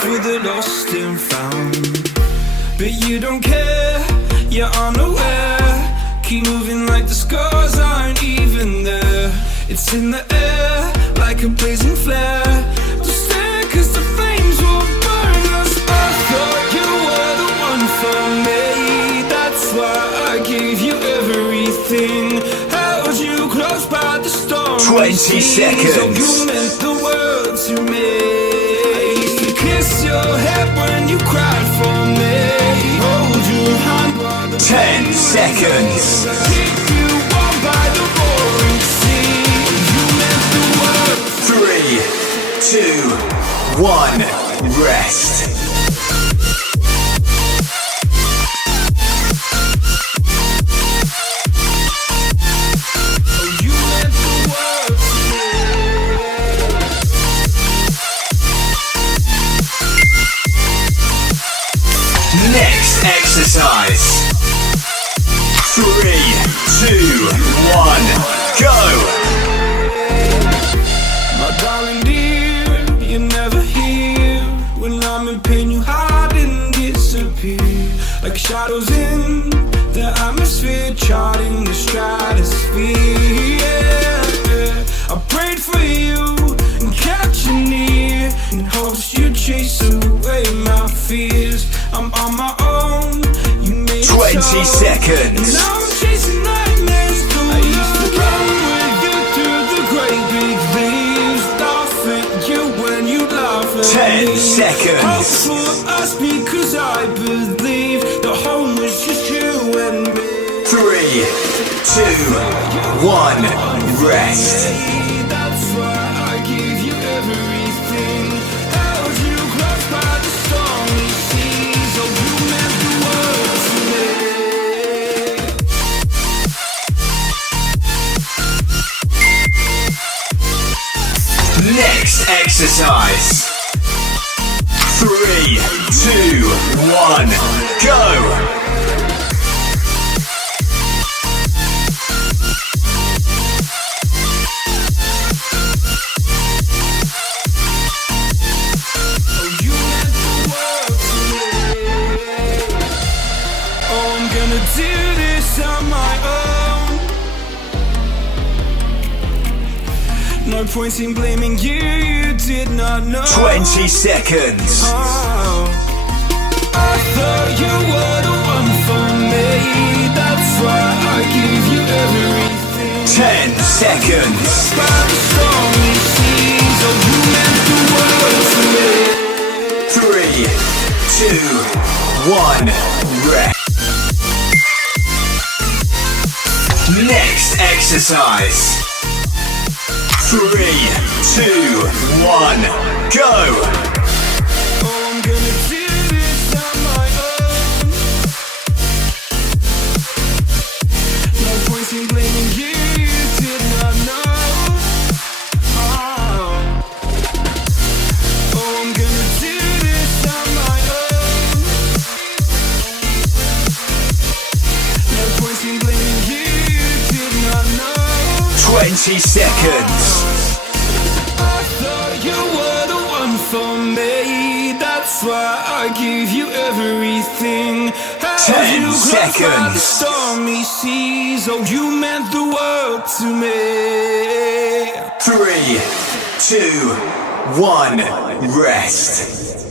for the lost and found. But you don't care, you're unaware. Keep moving like the scars aren't even there. It's in the air, like a blazing flare. Don't stare, cause the flames will burn us. I thought you were the one for me. That's why I gave you everything. Held you close by the storm. 20 seconds. Oh, you meant the world to me. I used to kiss your head when you cried for me. Hold your hand while the 10 seconds. keep you warm by the roaring sea. You meant the world. 3, 2, 1, rest. Oh, you meant the world to me. Next exercise. 3, 2, 1, go. My darling dear, you're never here. When I'm in pain, you hide and disappear. Like shadows in the atmosphere, charting the stratosphere. Yeah. I prayed for you and kept you near, in hopes you'd chase away my fears. I'm on my own, you made it 20 so. seconds. And now I'm chasing nightmares too. I used to run with you through the great big leaves, laugh at you when you laugh at 10 me. seconds. Hope for us because I believe the home was just you and me. 3, 2, 1, rest. That's why I gave you everything. Held you close by the stormy seas. Oh, you meant the world to me. Next exercise. 3, 2, 1, go. Oh, you meant the world to me. Oh, I'm gonna do this on my own. No point in blaming you, you did not know. 20 seconds. Oh, I thought you were the one for me. That's why I gave you everything. 10 seconds. By the stormy seas, oh, you meant the world to me. 3, 2, 1, rest. Next exercise. 3, 2, 1, go. Oh, I'm gonna do this on my own. No point in blaming you, you did not know. Oh, I'm gonna do this on my own. No point in blaming you, you did not know. 20 seconds. I thought you were the one for me. That's why I gave you everything. Held 10 you close by the seconds. stormy seas. Oh, you meant the world to me. 3, 2, 1, rest.